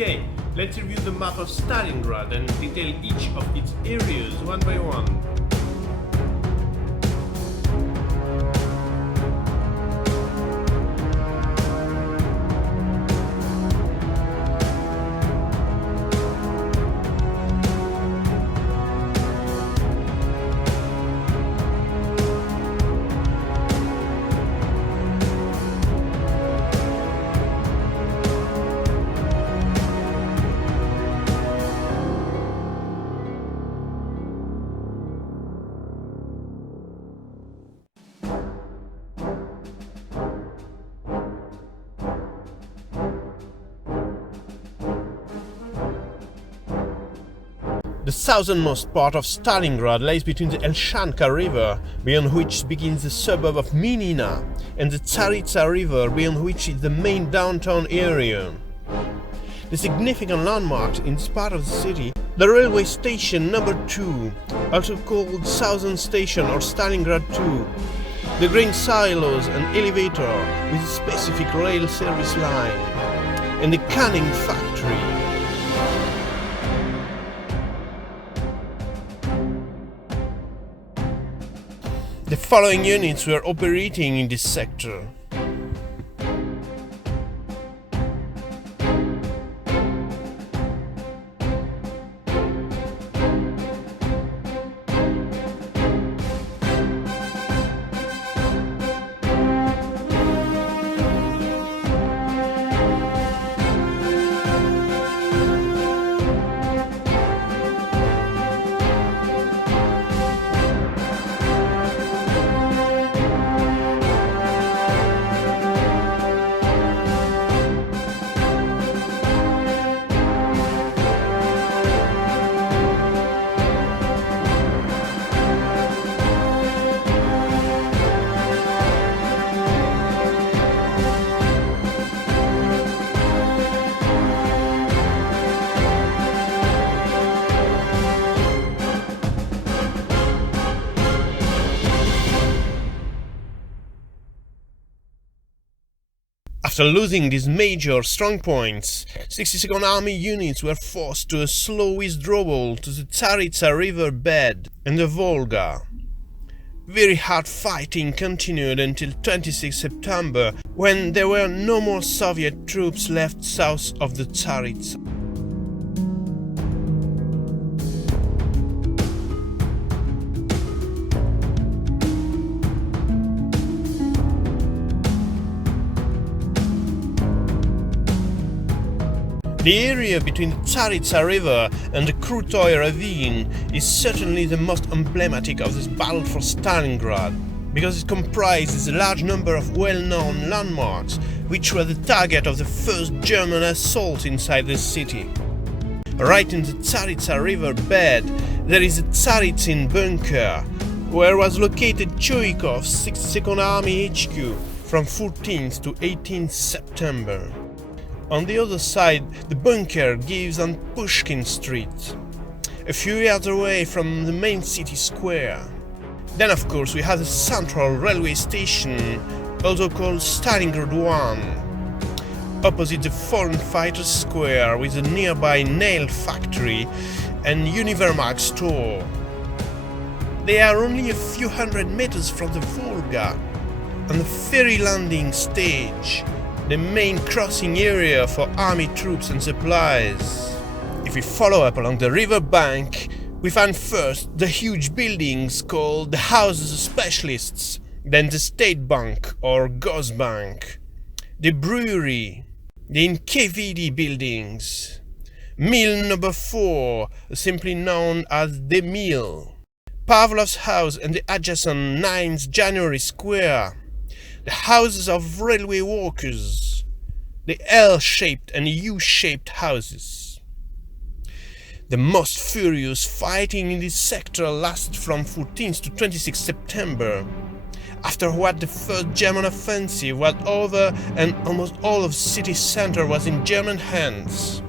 Okay, let's review the map of Stalingrad and detail each of its areas one by one. The southernmost part of Stalingrad lies between the Elshanka River, beyond which begins the suburb of Minina, and the Tsaritsa River, beyond which is the main downtown area. The significant landmarks in this part of the city: the railway station number 2, also called Southern Station or Stalingrad 2, the grain silos and elevator with a specific rail service line, and the canning factory. The following units were operating in this sector. After losing these major strongpoints, 62nd Army units were forced to a slow withdrawal to the Tsaritsa river bed and the Volga. Very hard fighting continued until 26 September, when there were no more Soviet troops left south of the Tsaritsa. The area between the Tsaritsa River and the Krutoy Ravine is certainly the most emblematic of this battle for Stalingrad, because it comprises a large number of well-known landmarks, which were the target of the first German assault inside the city. Right in the Tsaritsa river bed, there is a Tsaritsyn bunker, where was located Choikov's 62nd Army HQ from 14th to 18th September. On the other side, the bunker gives on Pushkin Street, a few yards away from the main city square. Then, of course, we have the central railway station, also called Stalingrad 1, opposite the Foreign Fighters Square with a nearby nail factory and Univermag store. They are only a few hundred meters from the Volga, on the ferry landing stage, the main crossing area for army troops and supplies. If we follow up along the river bank, we find first the huge buildings called the Houses of Specialists, then the State Bank or Gosbank, the brewery, the NKVD buildings, Mill number 4, simply known as the Mill, Pavlov's house and the adjacent 9th January Square, the houses of railway workers, the L-shaped and U-shaped houses. The most furious fighting in this sector lasted from 14th to 26 September, after what the first German offensive was over and almost all of the city center was in German hands.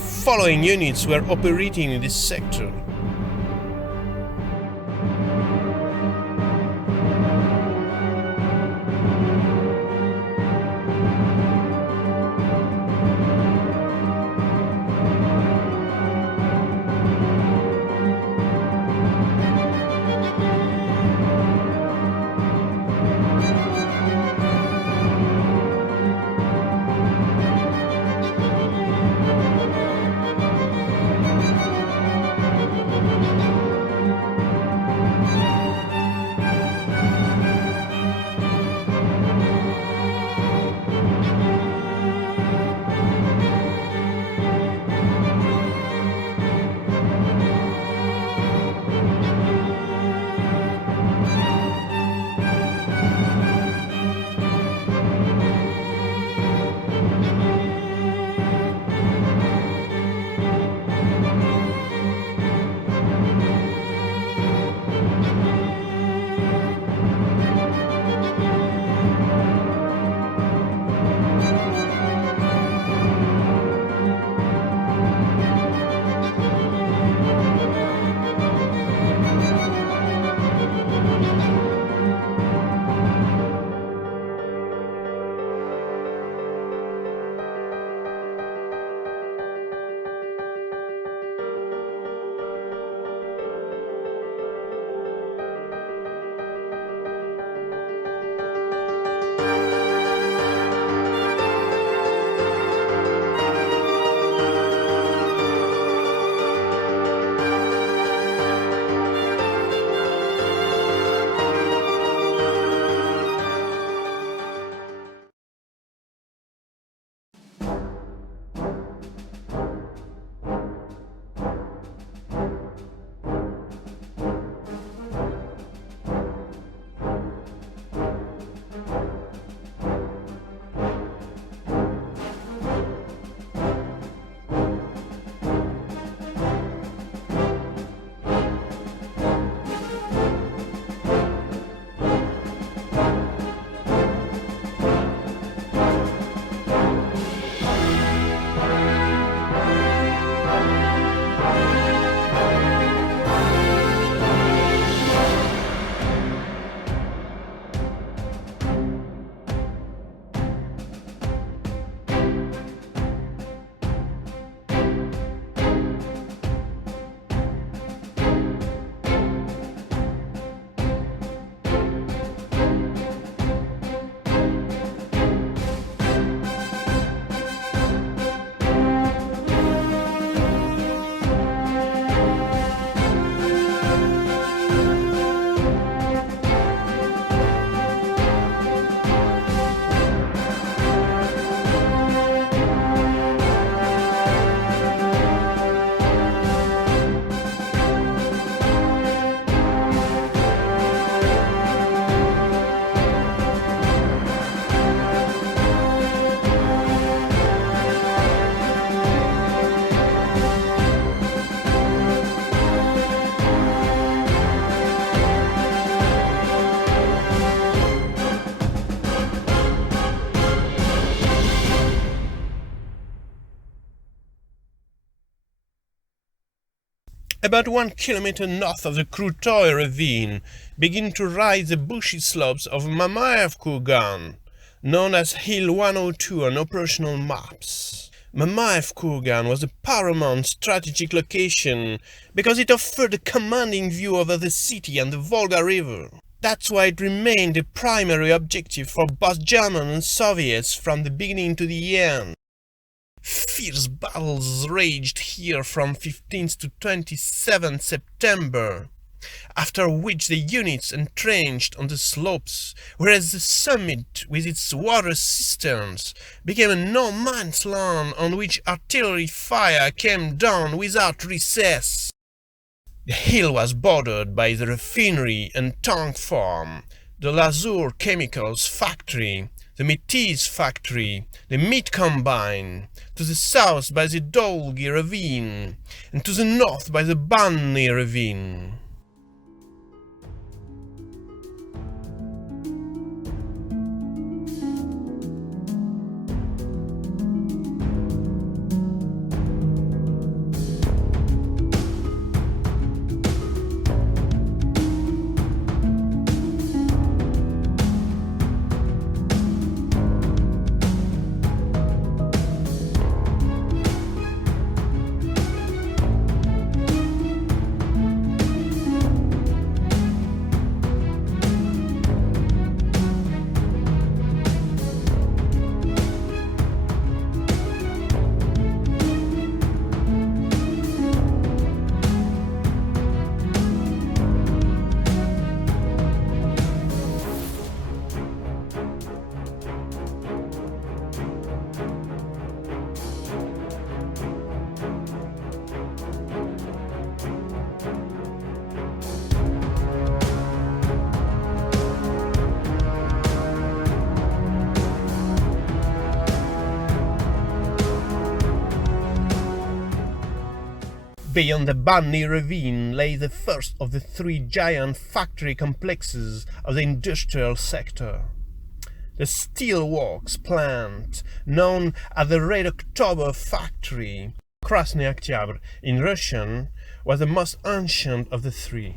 Following units were operating in this sector: About 1 kilometer north of the Krutoy ravine begin to rise the bushy slopes of Mamayev Kurgan, known as Hill 102 on operational maps. Mamayev Kurgan was a paramount strategic location because it offered a commanding view over the city and the Volga River. That's why it remained a primary objective for both Germans and Soviets from the beginning to the end. Fierce battles raged here from 15th to 27th September, after which the units entrenched on the slopes, whereas the summit with its water cisterns became a no-man's land on which artillery fire came down without recess. The hill was bordered by the refinery and tank farm, the Lazur chemicals factory, the Metis factory, the meat combine, to the south by the Dolgi ravine, and to the north by the Banny ravine. Beyond the Banny ravine lay the first of the 3 giant factory complexes of the industrial sector. The steelworks plant, known as the Red October factory, Krasny Oktyabr in Russian, was the most ancient of the 3.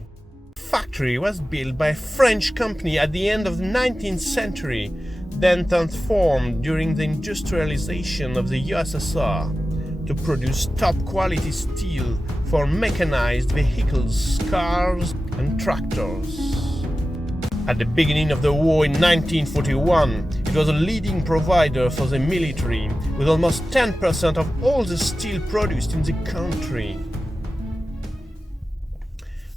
The factory was built by a French company at the end of the 19th century, then transformed during the industrialization of the USSR to produce top-quality steel for mechanized vehicles, cars and tractors. At the beginning of the war in 1941, it was a leading provider for the military, with almost 10% of all the steel produced in the country.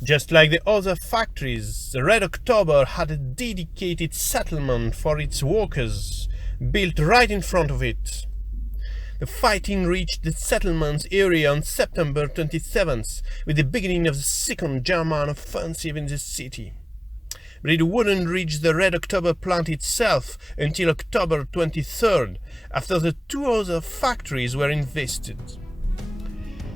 Just like the other factories, the Red October had a dedicated settlement for its workers, built right in front of it. The fighting reached the settlement's area on September 27th, with the beginning of the second German offensive in the city. But it wouldn't reach the Red October plant itself until October 23rd, after the 2 other factories were invested.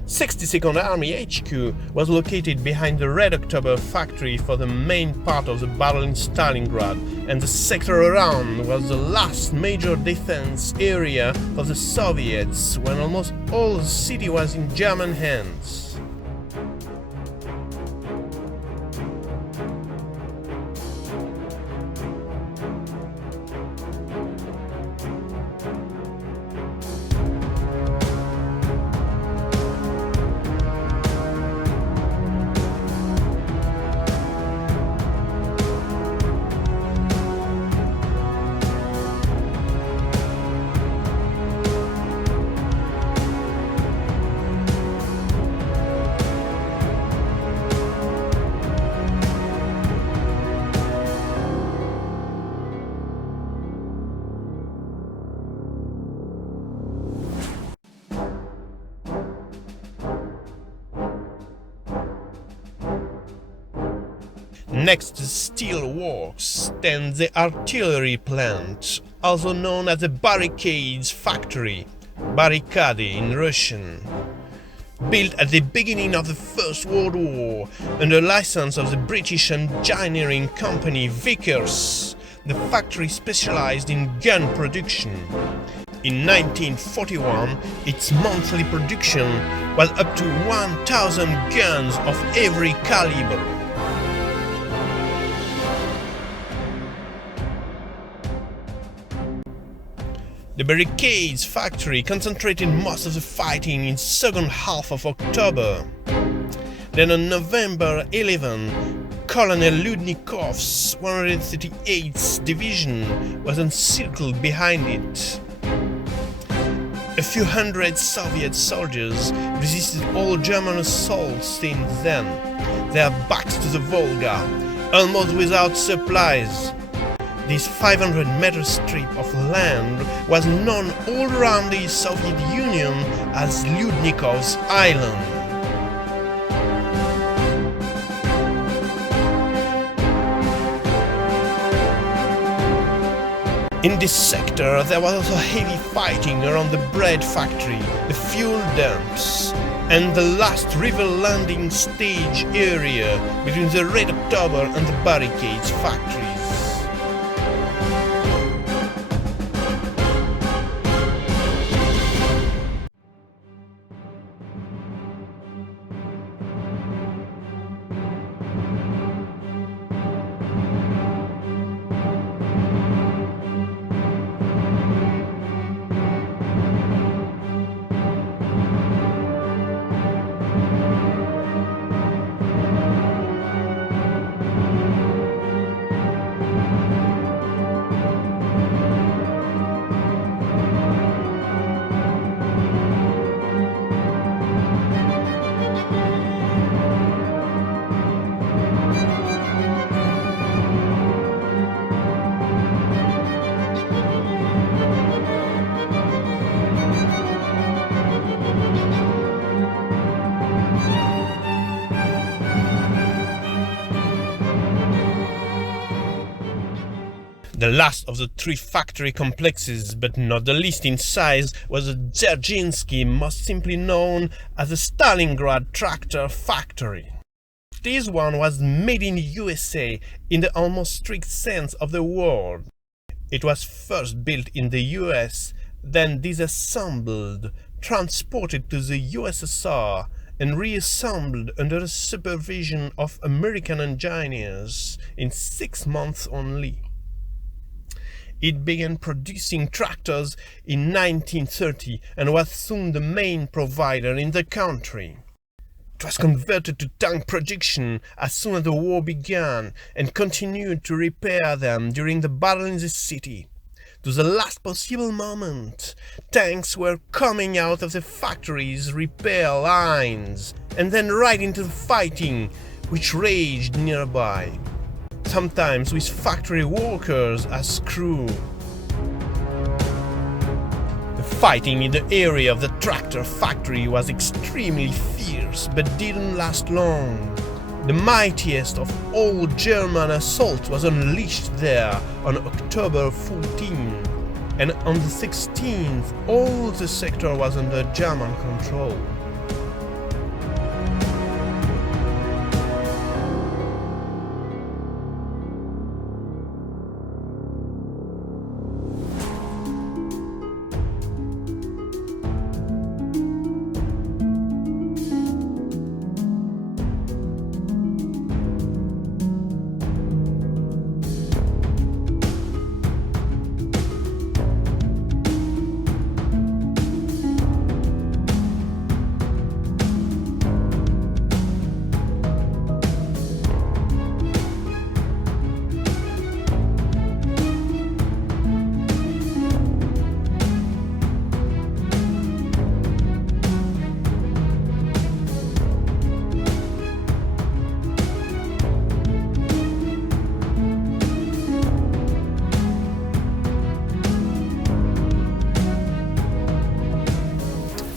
62nd Army HQ was located behind the Red October factory for the main part of the battle in Stalingrad, and the sector around was the last major defense area for the Soviets when almost all the city was in German hands. Next to the steel works stands the artillery plant, also known as the BARRICADES factory, BARRICADES in Russian. Built at the beginning of the First World War under license of the British engineering company Vickers, the factory specialized in gun production. In 1941, its monthly production was up to 1,000 guns of every caliber. The Barricades factory concentrated most of the fighting in the second half of October. Then on November 11, Colonel Ludnikov's 138th Division was encircled behind it. A few hundred Soviet soldiers resisted all German assaults since then, their backs to the Volga, almost without supplies. This 500-meter strip of land was known all around the Soviet Union as Ludnikov's Island. In this sector, there was also heavy fighting around the bread factory, the fuel dumps, and the last river landing stage area between the Red October and the Barricades factories. The last of the three factory complexes, but not the least in size, was the Dzerzhinsky, most simply known as the Stalingrad tractor factory. This one was made in the USA in the almost strict sense of the word. It was first built in the US, then disassembled, transported to the USSR, and reassembled under the supervision of American engineers in 6 months only. It began producing tractors in 1930 and was soon the main provider in the country. It was converted to tank production as soon as the war began and continued to repair them during the battle in the city. To the last possible moment, tanks were coming out of the factories' repair lines and then right into the fighting, which raged nearby, sometimes with factory workers as crew. The fighting in the area of the tractor factory was extremely fierce, but didn't last long. The mightiest of all German assaults was unleashed there on October 14, and on the 16th all the sector was under German control.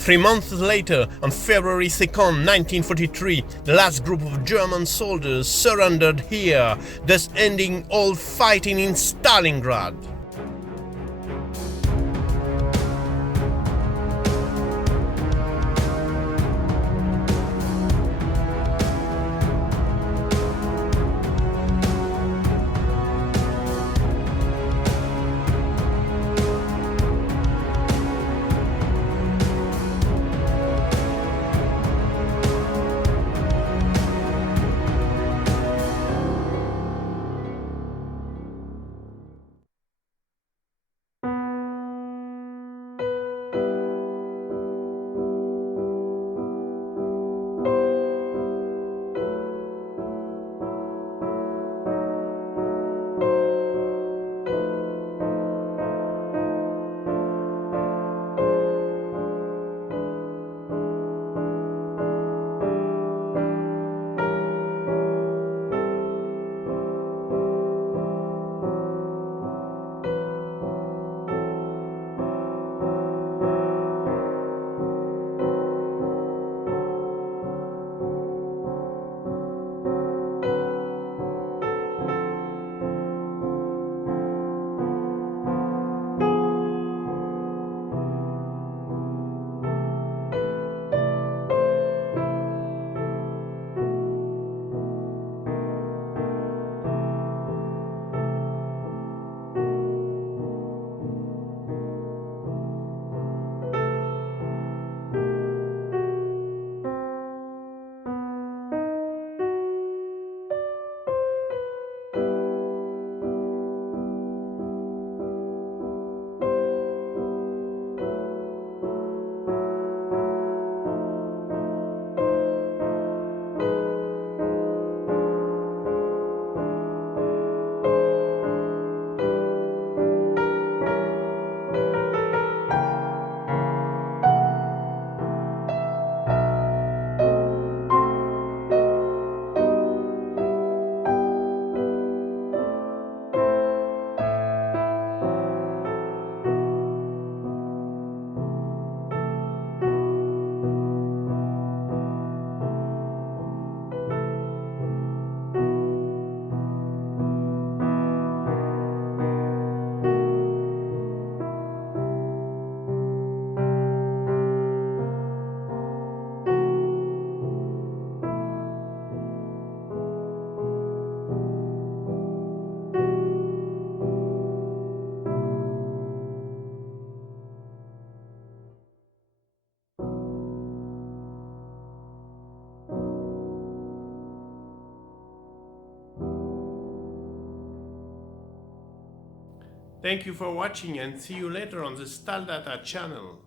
Three months later, on February 2nd, 1943, the last group of German soldiers surrendered here, thus ending all fighting in Stalingrad. Thank you for watching and see you later on the Staldata channel.